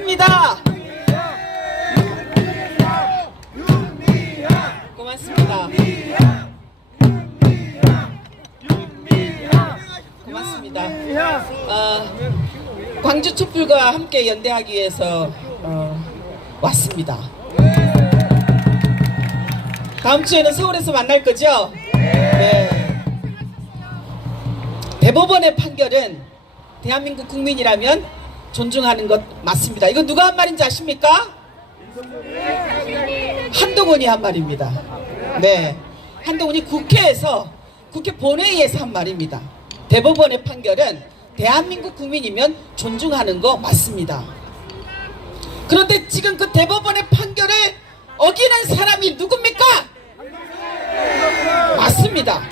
고맙습니다. 고맙습니다. 고맙습니다. 광주 촛불과 함께 연대하기 위해서 왔습니다. 다음 주에는 서울에서 만날 거죠? 네. 대법원의 판결은 대한민국 국민이라면 존중하는 것 맞습니다. 이거 누가 한 말인지 아십니까? 한동훈이 한 말입니다. 네, 한동훈이 국회에서 국회 본회의에서 한 말입니다. 대법원의 판결은 대한민국 국민이면 존중하는 거 맞습니다. 그런데 지금 그 대법원의 판결을 어기는 사람이 누굽니까? 맞습니다.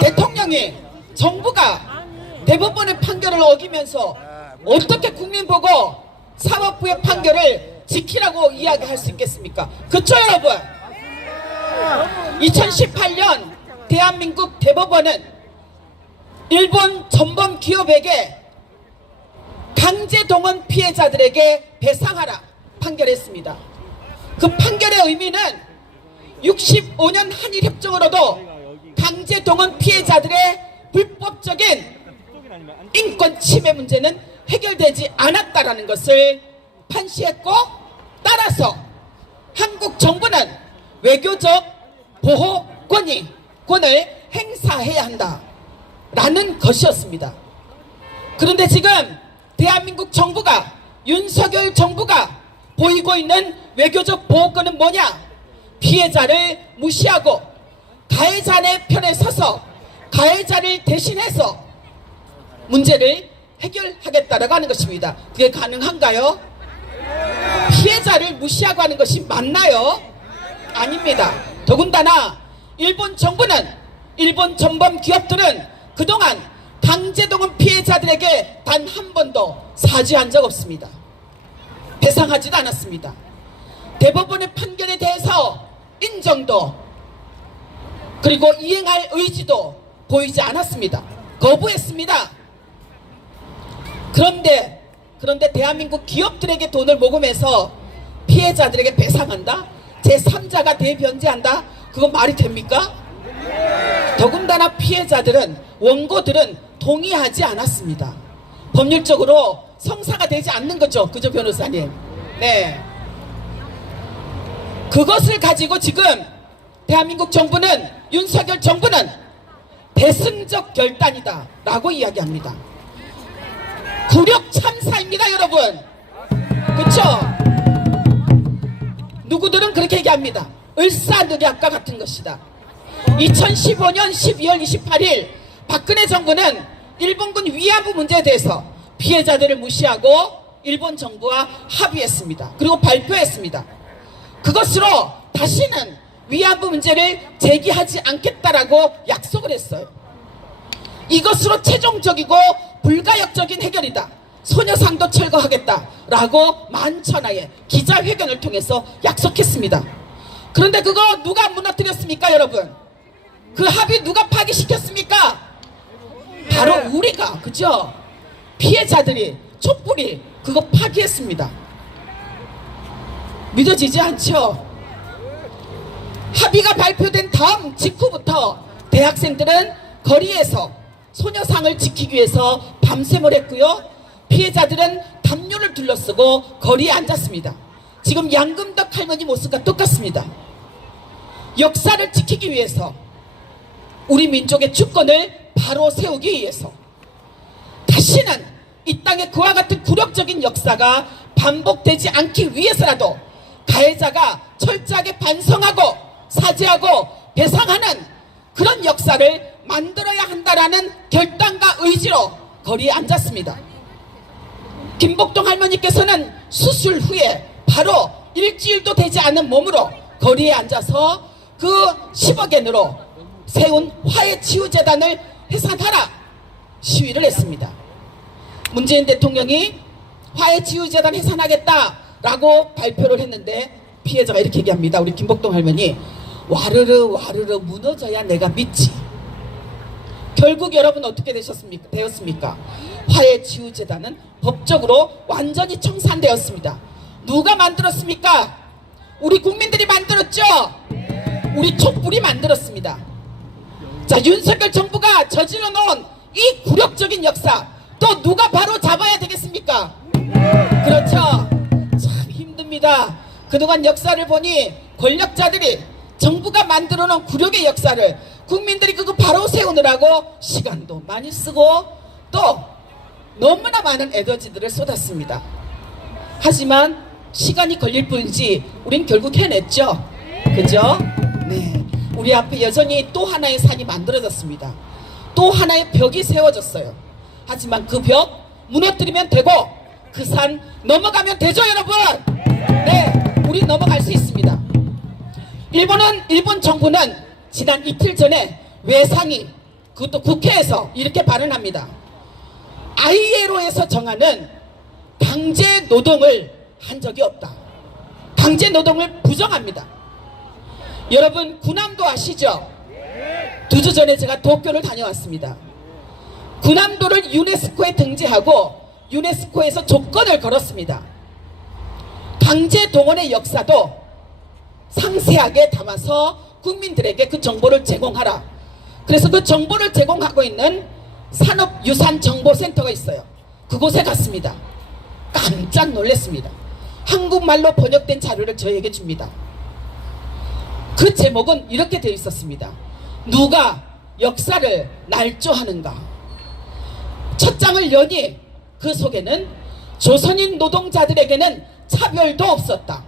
대통령이, 정부가 대법원의 판결을 어기면서 어떻게 국민 보고 사법부의 판결을 지키라고 이야기할 수 있겠습니까? 그쵸 여러분? 2018년 대한민국 대법원은 일본 전범 기업에게 강제동원 피해자들에게 배상하라 판결했습니다. 그 판결의 의미는 65년 한일협정으로도 강제동원 피해자들의 불법적인 인권 침해 문제는 해결되지 않았다라는 것을 판시했고, 따라서 한국 정부는 외교적 보호권을 행사해야 한다라는 것이었습니다. 그런데 지금 대한민국 정부가, 윤석열 정부가 보이고 있는 외교적 보호권은 뭐냐? 피해자를 무시하고 가해자의 편에 서서 가해자를 대신해서 문제를 해결하겠다라고 하는 것입니다. 그게 가능한가요? 피해자를 무시하고 하는 것이 맞나요? 아닙니다. 더군다나 일본 정부는, 일본 전범 기업들은 그동안 강제동원 피해자들에게 단 한 번도 사죄한 적 없습니다. 배상하지도 않았습니다. 대법원의 판결에 대해서 인정도, 그리고 이행할 의지도 보이지 않았습니다. 거부했습니다. 그런데 대한민국 기업들에게 돈을 모금해서 피해자들에게 배상한다? 제3자가 대변제한다? 그건 말이 됩니까? 더군다나 피해자들은, 원고들은 동의하지 않았습니다. 법률적으로 성사가 되지 않는 거죠. 그죠 변호사님? 네. 그것을 가지고 지금 대한민국 정부는, 윤석열 정부는 대승적 결단이다 라고 이야기합니다. 굴욕 참사입니다 여러분. 그쵸? 누구들은 그렇게 얘기합니다. 을사늑약과 같은 것이다. 2015년 12월 28일 박근혜 정부는 일본군 위안부 문제에 대해서 피해자들을 무시하고 일본 정부와 합의했습니다. 그리고 발표했습니다. 그것으로 다시는 위안부 문제를 제기하지 않겠다라고 약속을 했어요. 이것으로 최종적이고 불가역적인 해결이다, 소녀상도 철거하겠다라고 만천하에 기자회견을 통해서 약속했습니다. 그런데 그거 누가 무너뜨렸습니까 여러분? 그 합의 누가 파기시켰습니까? 바로 우리가, 그죠? 피해자들이, 촛불이 그거 파기했습니다. 믿어지지 않죠? 합의가 발표된 다음 직후부터 대학생들은 거리에서 소녀상을 지키기 위해서 밤샘을 했고요. 피해자들은 담요를 둘러쓰고 거리에 앉았습니다. 지금 양금덕 할머니 모습과 똑같습니다. 역사를 지키기 위해서, 우리 민족의 주권을 바로 세우기 위해서, 다시는 이 땅에 그와 같은 굴욕적인 역사가 반복되지 않기 위해서라도 가해자가 철저하게 반성하고 사죄하고 배상하는 그런 역사를 만들어야 한다라는 결단과 의지로 거리에 앉았습니다. 김복동 할머니께서는 수술 후에 바로 일주일도 되지 않은 몸으로 거리에 앉아서 그 10억 엔으로 세운 화해치유재단을 해산하라 시위를 했습니다. 문재인 대통령이 화해치유재단 해산하겠다라고 발표를 했는데 피해자가 이렇게 얘기합니다. 우리 김복동 할머니, 와르르 와르르 무너져야 내가 믿지. 결국 여러분 어떻게 되었습니까? 화해치유재단은 법적으로 완전히 청산되었습니다. 누가 만들었습니까? 우리 국민들이 만들었죠? 우리 촛불이 만들었습니다. 자, 윤석열 정부가 저질러 놓은 이 굴욕적인 역사, 또 누가 바로 잡아야 되겠습니까? 그렇죠. 참 힘듭니다. 그동안 역사를 보니 권력자들이 정부가 만들어 놓은 굴욕의 역사를 국민들이 그거 바로 세우느라고 시간도 많이 쓰고 또 너무나 많은 에너지들을 쏟았습니다. 하지만 시간이 걸릴 뿐이지 우린 결국 해냈죠. 그죠? 네. 우리 앞에 여전히 또 하나의 산이 만들어졌습니다. 또 하나의 벽이 세워졌어요. 하지만 그 벽 무너뜨리면 되고 그 산 넘어가면 되죠, 여러분? 네, 우리 넘어갈 수 있습니다. 일본 정부는 지난 이틀 전에 외상이, 그것도 국회에서 이렇게 발언합니다. ILO에서 정하는 강제 노동을 한 적이 없다. 강제 노동을 부정합니다. 여러분, 군함도 아시죠? 2주 전에 제가 도쿄를 다녀왔습니다. 군함도를 유네스코에 등재하고 유네스코에서 조건을 걸었습니다. 강제 동원의 역사도 상세하게 담아서 국민들에게 그 정보를 제공하라. 그래서 그 정보를 제공하고 있는 산업유산정보센터가 있어요. 그곳에 갔습니다. 깜짝 놀랐습니다. 한국말로 번역된 자료를 저에게 줍니다. 그 제목은 이렇게 되어 있었습니다. 누가 역사를 날조하는가. 첫 장을 여니 그 속에는 조선인 노동자들에게는 차별도 없었다.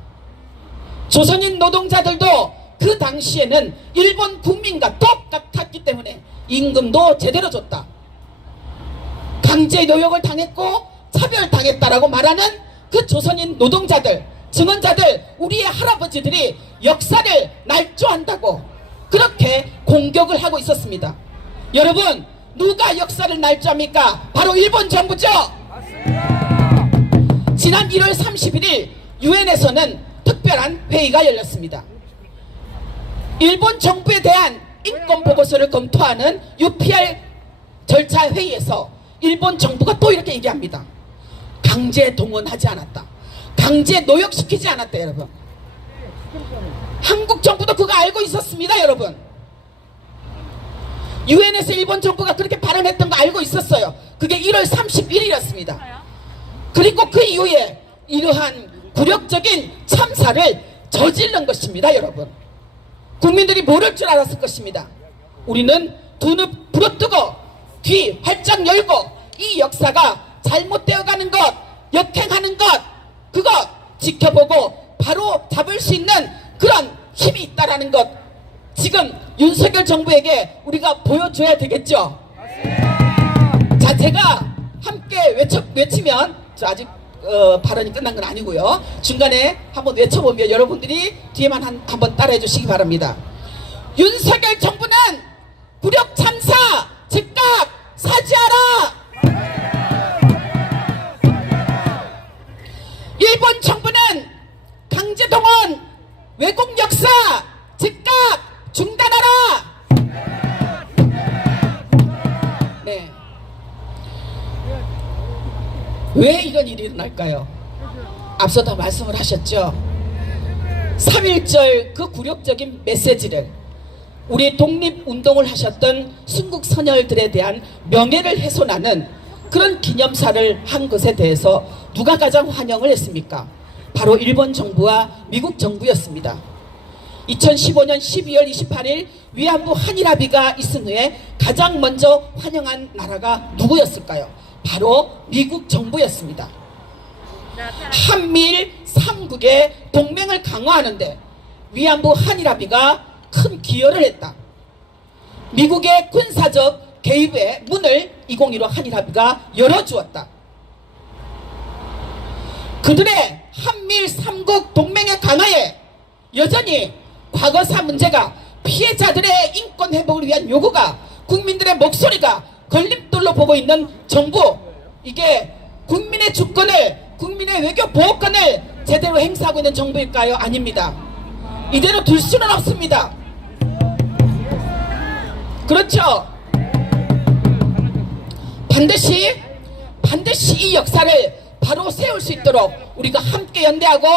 조선인 노동자들도 그 당시에는 일본 국민과 똑같았기 때문에 임금도 제대로 줬다. 강제 노역을 당했고 차별당했다라고 말하는 그 조선인 노동자들, 증언자들, 우리의 할아버지들이 역사를 날조한다고 그렇게 공격을 하고 있었습니다. 여러분, 누가 역사를 날조합니까? 바로 일본 정부죠. 맞습니다. 지난 1월 31일 유엔에서는 특별한 회의가 열렸습니다. 일본 정부에 대한 인권 보고서를 검토하는 UPR 절차 회의에서 일본 정부가 또 이렇게 얘기합니다. 강제 동원하지 않았다. 강제 노역시키지 않았다, 여러분. 한국 정부도 그거 알고 있었습니다, 여러분. 유엔에서 일본 정부가 그렇게 발언했던 거 알고 있었어요. 그게 1월 31일이었습니다. 그리고 그 이후에 이러한 굴욕적인 참사를 저지른 것입니다, 여러분. 국민들이 모를 줄 알았을 것입니다. 우리는 두 눈 부릅뜨고 귀 활짝 열고 이 역사가 잘못되어 가는 것, 역행하는 것, 그거 지켜보고 바로 잡을 수 있는 그런 힘이 있다라는 것, 지금 윤석열 정부에게 우리가 보여줘야 되겠죠. 자, 제가 함께 외치면, 저 아직 발언이 끝난 건 아니고요. 중간에 한번 외쳐보면 여러분들이 뒤에만 한번 따라해 주시기 바랍니다. 윤석열 정부는 굴욕 참사 즉각 사죄하라. 일본 정부는 강제동원 왜곡 역사 즉각 중단하라. 네. 왜 이런 일이 일어날까요? 앞서도 말씀을 하셨죠. 3.1절 그 굴욕적인 메시지를 우리 독립운동을 하셨던 순국 선열들에 대한 명예를 훼손하는 그런 기념사를 한 것에 대해서 누가 가장 환영을 했습니까? 바로 일본 정부와 미국 정부였습니다. 2015년 12월 28일 위안부 한일합의가 있은 후에 가장 먼저 환영한 나라가 누구였을까요? 바로 미국 정부였습니다. 한미일 3국의 동맹을 강화하는데 위안부 한일합의가 큰 기여를 했다. 미국의 군사적 개입의 문을 2015 한일합의가 열어주었다. 그들의 한미일 3국 동맹의 강화에 여전히 과거사 문제가, 피해자들의 인권 회복을 위한 요구가, 국민들의 목소리가 걸림돌로 보고 있는 정부, 이게 국민의 주권을, 국민의 외교 보호권을 제대로 행사하고 있는 정부일까요? 아닙니다. 이대로 둘 수는 없습니다. 그렇죠? 반드시 이 역사를 바로 세울 수 있도록 우리가 함께 연대하고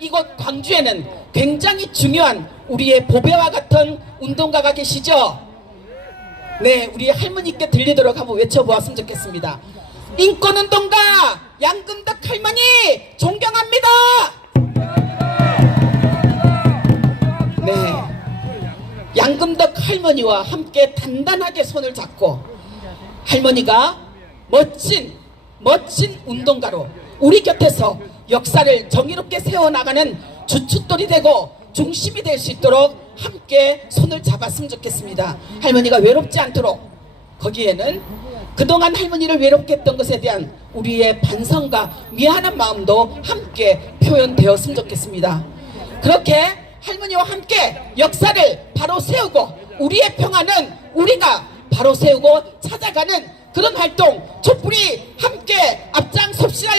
이곳 광주에는 굉장히 중요한 우리의 보배와 같은 운동가가 계시죠. 네, 우리 할머니께 들리도록 한번 외쳐보았으면 좋겠습니다. 인권운동가 양금덕 할머니 존경합니다. 네, 양금덕 할머니와 함께 단단하게 손을 잡고 할머니가 멋진 운동가로 우리 곁에서 역사를 정의롭게 세워나가는 주춧돌이 되고 중심이 될 수 있도록 함께 손을 잡았으면 좋겠습니다. 할머니가 외롭지 않도록 거기에는 그동안 할머니를 외롭게 했던 것에 대한 우리의 반성과 미안한 마음도 함께 표현되었으면 좋겠습니다. 그렇게 할머니와 함께 역사를 바로 세우고 우리의 평화는 우리가 바로 세우고 찾아가는 그런 활동 촛불이 함께 앞장섭시다.